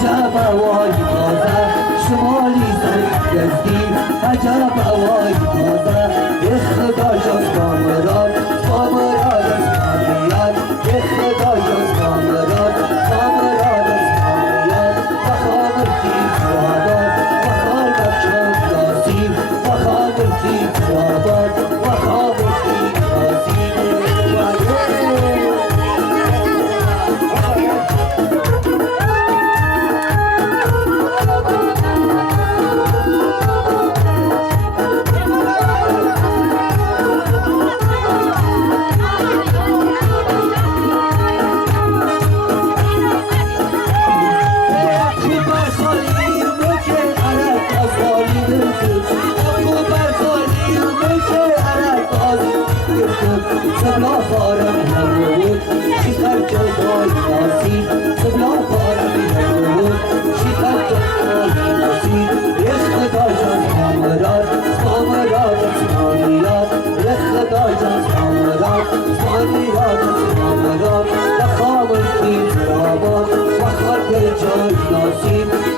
عجب هوای تازه شمالی سر یزدی عجب هوای تازه به خدا جز کامران کامران از کامیان به خدا جز کامران کامران از کامیان بخامر تیز رابان بخامر چند ناسیم بخامر تیز رابان بخامر تیز ناسیم سبلا فارم نمود شیخر جای ناسید سبلا فارم نمود شیخر جای ناسید رخ داشت کامران کامران اسمانیات رخ داشت کامران اسمانیات کامران بخامر تیز رابان بخامر جای ناسید